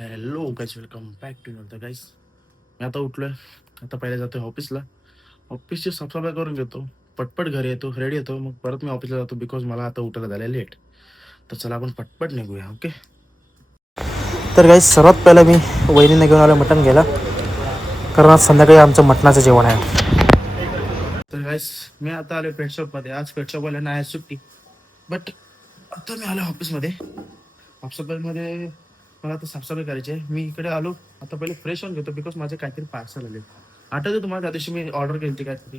तर hello guys, welcome back to नंतर guys. मी आता उठलोय. आता पहिले जातोय ऑफिसला. ऑफिसची साफसफाई करून घेतो, पटपट घरी येतो, रेडी येतो, मग परत मी ऑफिसला जातो बिकॉज मला आता उठायला झालं लेट. तर चला आपण पटपट निघूया. ओके. तर गाईज सर्वात पहिलं मी वहिनीने घेऊन आलो मटण घ्यायला, कारण आज संध्याकाळी आमचं मटणाचं जेवण आहे. तर गाईज मी आता आलो पेटशॉपमध्ये. आज पेटशॉपवाल्यांना आहे सुट्टी, बट आता मी आलो ऑफिसमध्ये. साफसफाईमध्ये मला आता साफसफाई करायची आहे. मी इकडे आलो, आता पहिले फ्रेश होऊन घेतो बिकॉज माझे काहीतरी पार्सल आले. आठवतं तुम्हाला त्या दिवशी मी ऑर्डर केली होती काहीतरी,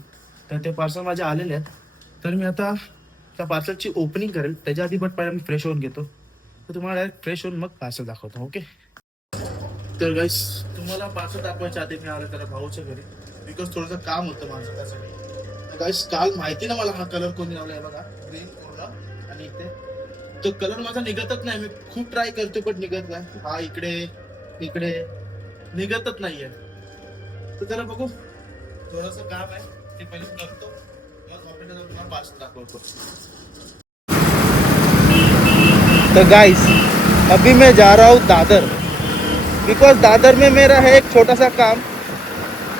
तर ते पार्सल माझे आलेले आहेत. तर मी आता त्या पार्सलची ओपनिंग करेल, त्याच्या आधी बट पहिला मी फ्रेश होऊन घेतो. तर तुम्हाला डायरेक्ट फ्रेश होऊन मग पार्सल दाखवतो. ओके. तर गाईस तुम्हाला पार्सल दाखवायच्या आधी मी आलो त्याला भाऊच्या घरी, बिकॉज थोडंसं काम होतं माझं त्यासाठी. गाईस काल माहिती ना मला हा कलर कोणी लावला आहे बघा, ग्रीन पूर्ण. आणि इथे तो कलर माझा निघतच नाही. मी खूप ट्राय करतो पण निघत नाही. हा इकडे इकडे निघतच नाहीये. तर त्याला बघू, थोडंसं काम आहे ते पहिले करतो, मग ऑफिसला जाऊन तुम्हाला पार्सल दाखवतो. तो गाइस अभी मैं जा रहा हूँ दादर, बिकॉज दादर में मेरा है एक छोटा सा काम.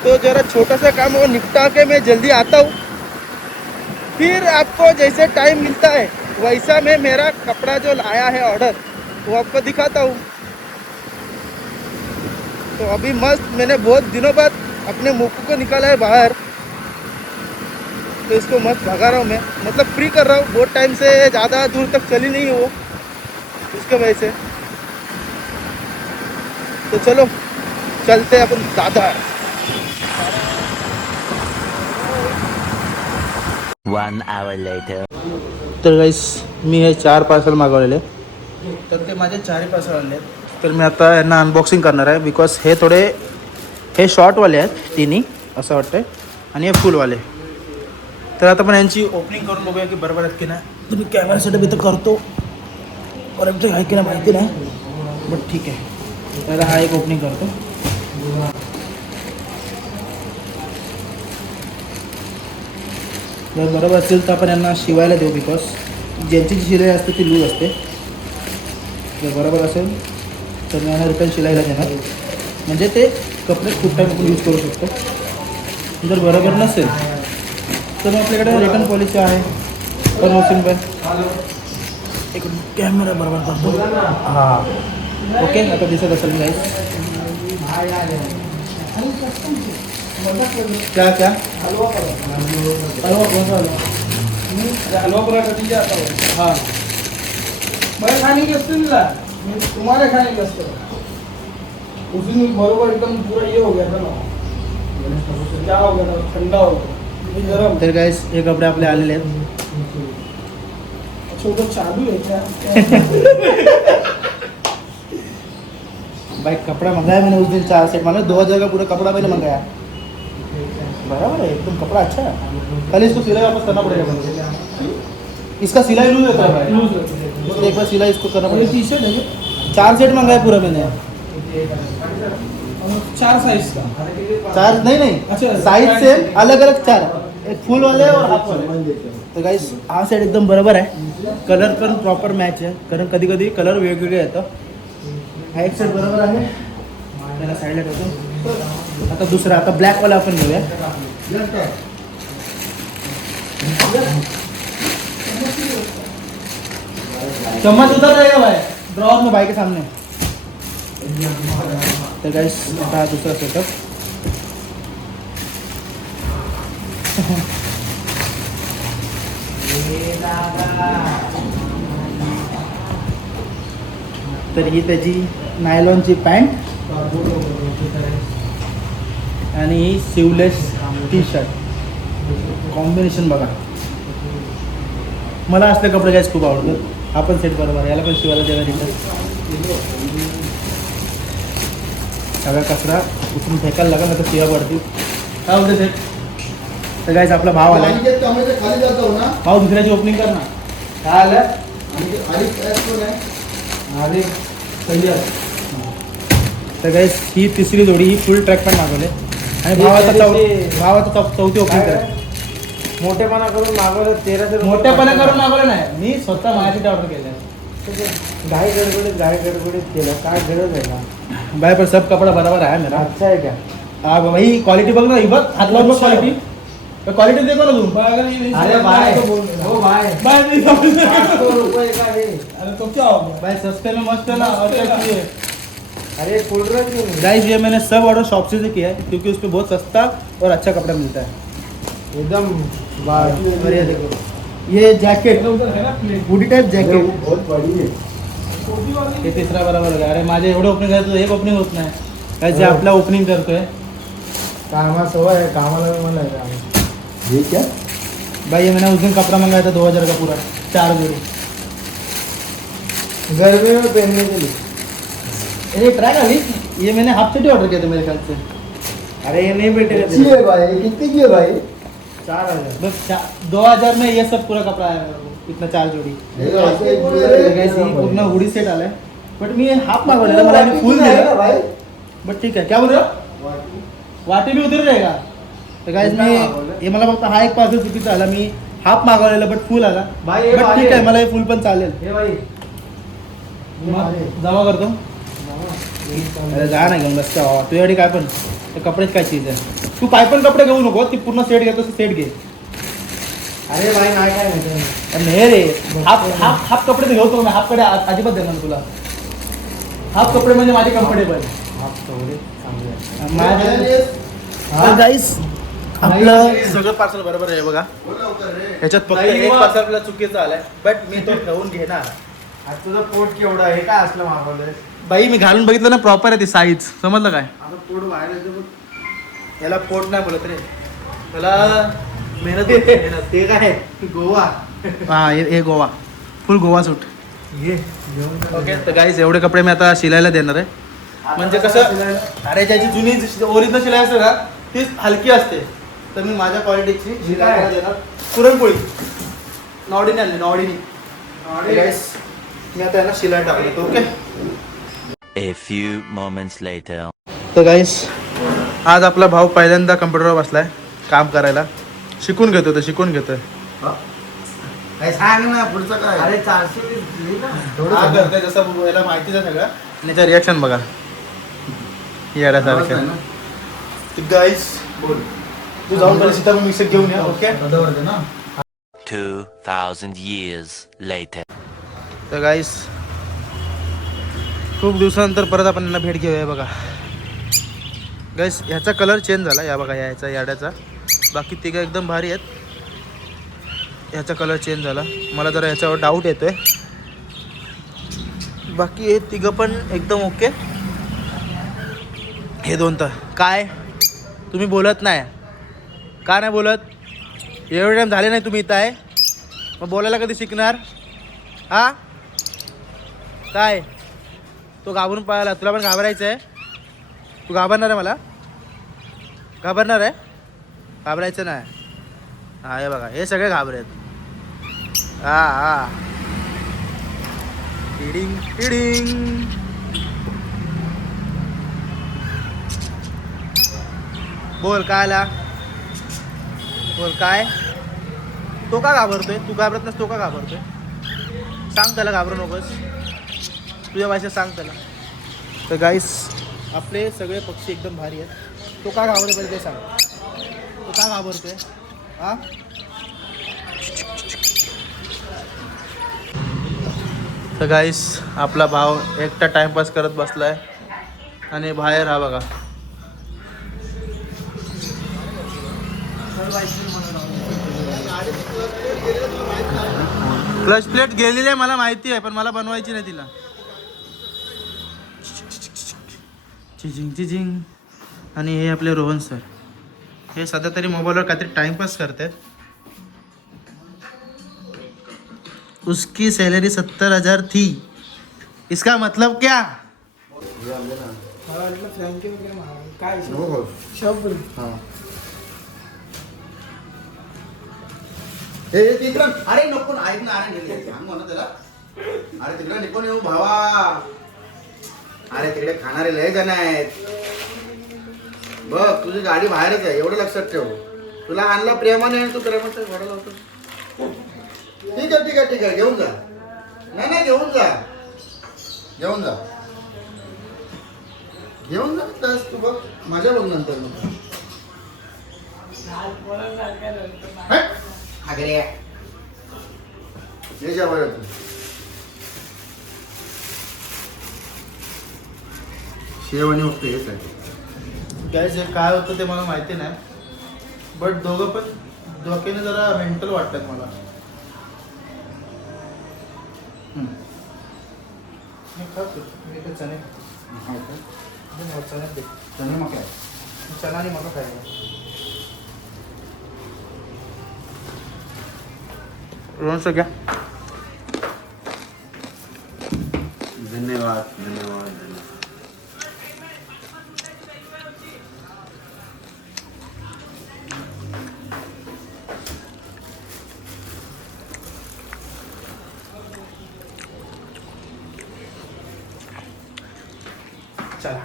तो जरा छोटा सा काम वो निपटा के मैं जल्दी आता हूँ. फिर आपको जैसे टाइम मिलता है वैसा मैं मेरा कपड़ा जो लाया है ऑर्डर वो आपको दिखाता हूँ. तो अभी मस्त मैंने बहुत दिनों बाद अपने मुक्कू को निकाला है बाहर, तो इसको मस्त भगा रहा हूँ मैं, मतलब फ्री कर रहा हूँ. बहुत टाइम से ज़्यादा दूर तक चली नहीं वो, उसके वजह से. तो चलो चलते अपन दादर. 1 hour later. तर गाईस मी हे 4 पार्सल मागवलेले, तर ते माझे 4 पार्सल आले. तर मी आता यांना अनबॉक्सिंग करणार आहे, बिकॉज हे शॉर्टवाले आहेत तिन्ही असं वाटतंय, आणि हे फुलवाले. तर आता पण यांची ओपनिंग करून बघूया की बरोबर आहेत की नाही. तुम्ही कॅमेरासाठी मी तर करतो, बरोबर आहे की नाही माहिती नाही, बट ठीक आहे. त्याला हा एक ओपनिंग करतो. जर बरोबर असेल तर आपण यांना शिवायला देऊ, बिकॉज ज्यांची जी शिलाई असते ती लूज असते. जर बरोबर असेल तर मी यांना रिटर्न शिलाईला देणार, म्हणजे ते कपडे खूप टाईम आपण यूज करू शकतो. जर बरोबर नसेल तर मग आपल्याकडे रिटर्न पॉलिसी आहे. पण वॉशिंग पण एक कॅमेरा बरोबर करतो. हां ओके, आता दिसत असेल गाईस. क्या क्या हलवा कौन सा हलवा पूरा कर दीजिए. आता हाँ मैं खाने की वस्तु मिला, तुम्हारे खाने की वस्तु. उस दिन बरोबर एकदम पूरा ये हो गया था ना, क्या हो गया था, ठंडा हो गया गरम. तर गाइस हे कपडे आपले आलेले आहेत. छोटं चालू आहे क्या भाई. कपड़ा मंगाया मैंने उस दिन 4 सेट, मैंने 2000 का पूरा कपड़ा मैंने मंगाया. बराबर है एकदम, कपड़ा अच्छा है. पहले इसको सिलाई वापस करना पड़ेगा मुझे. इसका सिलाई लूज होता है भाई, लूज होता है. एक बार सिलाई इसको करना पड़ेगा. टी शर्ट है 4 सेट मंगाया पूरा मैंने. 4 साइज का 4 नहीं अच्छा साइज से अलग अलग 4, एक फुल वाले और हाफ वाले. तर गाइस हा सेट एकदम बरोबर आहे. कलर पण प्रॉपर मॅच आहे, कारण कधी कधी कलर वेगवेगळे येतं. हा एक सेट बरोबर आहे, त्याला साईडला ठेवतो. आता दुसरा, आता ब्लॅकवाला आपण घेऊया. चम्मच उधर रहेगा भाई, ड्रॉवर में भाई के सामने. तर गाइस आता हा दुसरा सेटअप. तर ही त्याची नायलॉनची पॅन्ट आणि ही सिवलेस टी शर्ट. कॉम्बिनेशन बघा, मला असले कपडे गाईस खूप आवडतात. हा पण सेट बरोबर, याला पण शिवायला द्यायला रिटर्न. सगळा कचरा उचलून फेकायला लागेल, आता शिवा पडतील. काय होते सेट. तर गाईस आपला भाव आला. भाव दुसऱ्याची ओपनिंग कर ना. काय आलं अरे तर गाईस ही तिसरी जोडी, ही फुल ट्रॅक पण मागवले. आणि भावाचा चौथी ओपनिंग करा. मोठेपणा करून मागवलं 1300. मोठेपणा करून मागवलं नाही, मी स्वतः माझ्यासाठी ऑर्डर केलं. गाय गड़बड़ित केलं काय गरज आहे ना भाई पर सब कपड़ा बराबर है मेरा. अच्छा आहे का हाँ भाई क्वालिटी बघ ना ही बघ हात लावून बघ क्वालिटी. क्वालिटी देखो ना तू. अरे भाई हो भाई भाई नहीं समझ रहे. 500 रुपये का है अरे तो क्या हो गया भाई सस्ते में मस्त है ना और क्या चाहिए. अरे खोल रहा क्यों नहीं? गाइस ये मैंने सब ऑर्डर शॉप से किया है क्योंकि उस पे बहुत सस्ता और अच्छा कपड़ा मिलता है. एकदम और ये देखो ये जैकेट हुडी टाइप जॅकेट बहुत बड़ी है हे तिसरा बरोबर आहे. अरे माझे एवढं ओपनिंग करायचं एक ओपनिंग होत नाही काय जे आपला ओपनिंग करतोय. कामा सवय है कामाला भी मला है ये क्या भाई ये मैंने उस दिन कपड़ा मंगाया था 2000 का पूरा 4 जोड़ी. गर्मी में पहनने के लिए ये ट्राई कर ली. ये मैंने हाफ चड्डी ऑर्डर किया था मेरे ख्याल से. अरे ये नहीं बेटे अच्छी है भाई कितनी की है भाई 4000 बस 2000 में ये सब पूरा कपड़ा आया मेरे को. इतना 4 जोडी. Guys, ये पूर्ण हुडी सेट आलाय बट मी हाफ मागवलेला मला याने फुल दिला भाई बट ठीक आहे. क्या बोल रहे हो वाटी भी उधर रहेगा. तर गाइस मी हे मला फक्त हा एक पार्सल चुकीचा आला. मी हाफ मागवलेला बट फुल आला. भाई ये बट भारी ठीक आहे है. मला हे फुल पण चालेल. ये भाई मग जमा करतो. अरे जा ना घेऊन बस का तुझ्याकडे काय पण ते कपडेच काय चीज आहे. तू काय पण कपडे घेऊ नको ती पूर्ण सेट घेतो सेट घे. अरे भाई नाही काय नाही अरे नाही रे हाफ हाफ हाफ कपडे तर घेतो हाफ कडे अजिबात देणार तुला. हाफ कपडे म्हणजे माझे कम्फर्टेबल. आप थोडे चांगले तर गाईस आपलं सगळं पार्सल बरोबर आहे बघा. ह्याच्यात फक्त एक पार्सल आपल्याला चुकीचं आलाय बट मी तो ठेवून घेणार. आज तुझं पोट केवढं आहे काय असलं मागवलंय बाई मी घालून बघितलं ना प्रॉपर आहे ती साईज समजलं काय. आता पोट बाहेर येतं बघ याला पोट नाही बोलत रे त्याला मेहनत होते, मेहनत. ते काय गोवा हा हे गोवा फुल गोवा सूट. ये घेऊन ओके तर गाईस एवढे कपडे मी आता शिलायला देणार आहे. म्हणजे कसं अरे ज्याची जुनी ओरिजिनल शिलाई असते ना ती हलकी असते तर मी माझ्या क्वालिटीची शिलाई देणार. पुरणपोळी नॉडीने आणली नॉडीने. गाईस मी आता यांना शिलाई टाकली. Okay A few moments later. तर गाईस आज आपला भाऊ पहिल्यांदा कम्प्युटरवर बसलाय काम करायला. शिकून घेतोय तर शिकून घेतोय. काय सांग ना पुढचं काय अरे 420 ना हा थोडं करतोय जसं याला माहितीच आहे सगळं. आणि याचं रिॲक्शन बघा येड्यासारखं. गाईस बोल तू जाऊन पहिले सीता मिक्सर घेऊन या. Okay 2000 years later. तर गाईस खूप दिवसानंतर परत आपण यांना भेट घेऊया. बघा गाईस ह्याचा कलर चेंज झाला या बघा याचा याड्याचा. बाकी तिघं एकदम भारी आहेत. ह्याचा कलर चेंज झाला मला जरा ह्याच्यावर डाऊट येतोय. बाकी हे तिघं पण एकदम ओके. हे दोन तर काय तुम्ही बोलत नाही का नाही बोलत. एवढे टाईम झाले नाही तुम्ही इथं आहे मग बोलायला कधी शिकणार. हा काय तो घाबरून पळाला. तुला पण घाबरायचं आहे. तू घाबरणार आहे मला घाबरणार आहे. घाबरायचं नाही. हा हे बघा हे सगळे घाबरेत. हा हा टिडिंग टिडिंग. बोल काय आला बोल काय. तो का घाबरतोय तू घाबरत नस तो का घाबरतोय. सांग त्याला घाबरू नकोस. तुझ्या भाषेत सांग त्याला. तर गाईस आपले सगळे पक्षी एकदम भारी आहेत. तो का घाबरतोय पहिले ते सांग. तो का घाबरतोय हा. तर गाईस आपला भाव एकटा टाइमपास करत बसलाय आणि बाहेर हा बघा क्लच प्लेट गेलेली आहे मला माहिती आहे पण मला बनवायची नाही तिला. चिजिंग चिजिंग. आणि हे आपले रोहन सर हे सध्या तरी मोबाईलवर काहीतरी टाइमपास करतात. उसकी सैलरी 70,000 थी. इसका मतलब क्या. मला वाटलं फ्रँकी वगैरे मागावं. काय शॉप तिकडं अरे नको ऐक ना. अरे गेले सांग म्हणा त्याला. अरे तिकडे निघून येऊ भावा. अरे तिकडे खाणारे लय जण आहेत बघ. तुझी गाडी बाहेरच आहे एवढं लक्षात ठेव. तुला आणला प्रेमाने आणि तू प्रेमाचं घोडा लावतो. ठीक आहे ठीक आहे ठीक आहे घेऊन जा. नाही घेऊन जा घेऊन जा घेऊन जा तस तू बघ माझ्या बघ नंतर मग अगरे ये जेवायला तू शेव आणि उठते हेच आहे काय जे काय होतं ते मला माहिती नाही बट दोघं पण डोक्याने जरा मेंटल वाटतात मला मी खातो मी तर चणे चणे दे चणे मग काय चणा आणि मका खायला लोणचं घ्या धन्यवाद धन्यवाद चला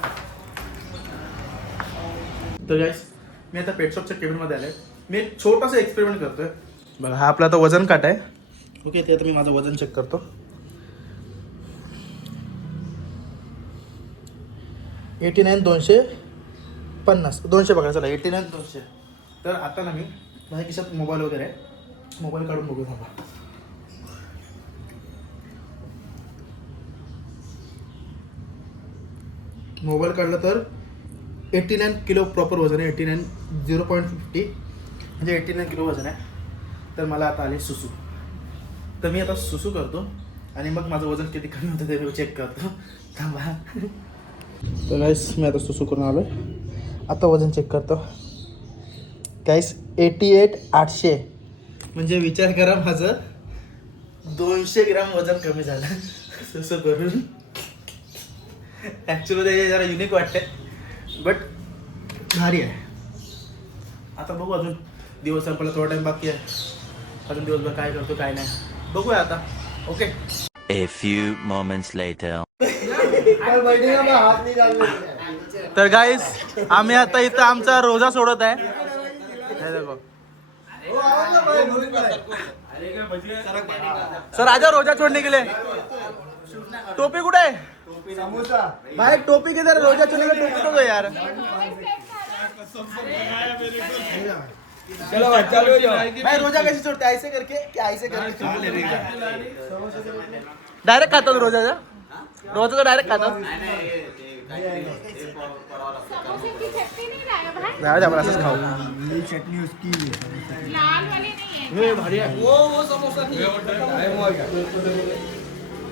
तर गाईस मी आता पेटशॉपच्या केबिनमध्ये आले मी एक छोटासा एक्सपेरिमेंट करतोय बघा हा आपला आता वजन काट आहे ओके ते आता मी माझं वजन चेक करतो 89 250 200 बघा चला 89 200 तर आता ना मी माझ्या खिशात मोबाईल वगैरे आहे मोबाईल काढून बघू थांबा मोबाईल काढला तर 89 किलो प्रॉपर वजन आहे 89 0.50 म्हणजे 89 किलो वजन आहे तर मला आता आले सुसू तर मी आता सुसू करतो आणि मग माझं वजन किती कमी होतं ते मी चेक करतो थांबा तर गाईस मी आता सुसू करून आलो आता वजन चेक करतो गाईस 88 800 म्हणजे विचार करा माझं 200 ग्राम वजन कमी झालं सुसू करून ॲक्च्युली ते जरा युनिक वाटते बट भारी आहे आता बघू अजून दिवस संपायला थोडा टाइम बाकी आहे अजून दिवसभर काय करतो काय नाही बघूया आता okay A few moments later. तर गाईस आम्ही आता इथं आमचा रोजा सोडत आहे हे देखो सर आजा रोजा छोड़ने के लिए टोपी कुठे आहे भाई टोपी किधर रोजा छोड़ने के लिए टोपी तो दो यार चलो भाई रोजा कैसे छोड़ते ऐसे करके क्या ऐसे करके डायरेक्ट खाता रोजा रोजा तो डायरेक्ट खाता असंच खाऊ चटनी उसकी लाल वाले नहीं है भारी आहे वो समोसा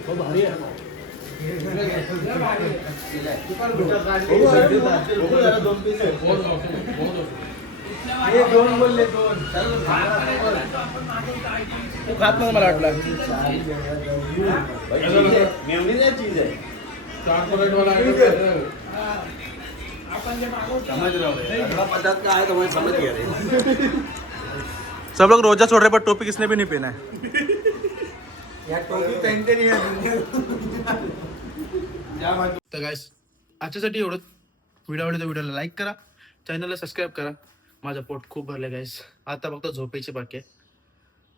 वो भारी आहे दोन बोलले दोन तू खात नाही मला वाटलं चीज आहे सब लोग रोजा छोड़ रहे पर टोपी किसने भी नहीं पहना है यार टोपी पहनते नहीं है तर गाइस आजच्यासाठी एवढं व्हिडिओ आवडला तर व्हिडिओला लाईक करा चॅनलला सबस्क्राईब करा माझं पोट खूप भरलं गाइस आता फक्त झोपायची बाकी आहे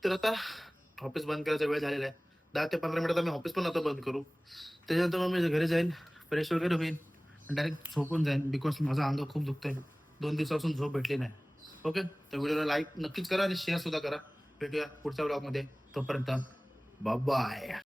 तर आता ऑफिस बंद करायचा वेळ झालेला आहे 10 ते 15 मिनिटात आम्ही ऑफिस पण आता बंद करू त्याच्यानंतर मग मी घरी जाईन फ्रेश वगैरे होईन डायरेक्ट झोपून जाईन बिकॉज माझं अंग खूप दुखतंय 2 दिवसापासून झोप भेटली नाही ओके तर व्हिडिओला लाईक नक्कीच करा आणि शेअर सुद्धा करा भेटूया पुढच्या ब्लॉगमध्ये तोपर्यंत बाय बाय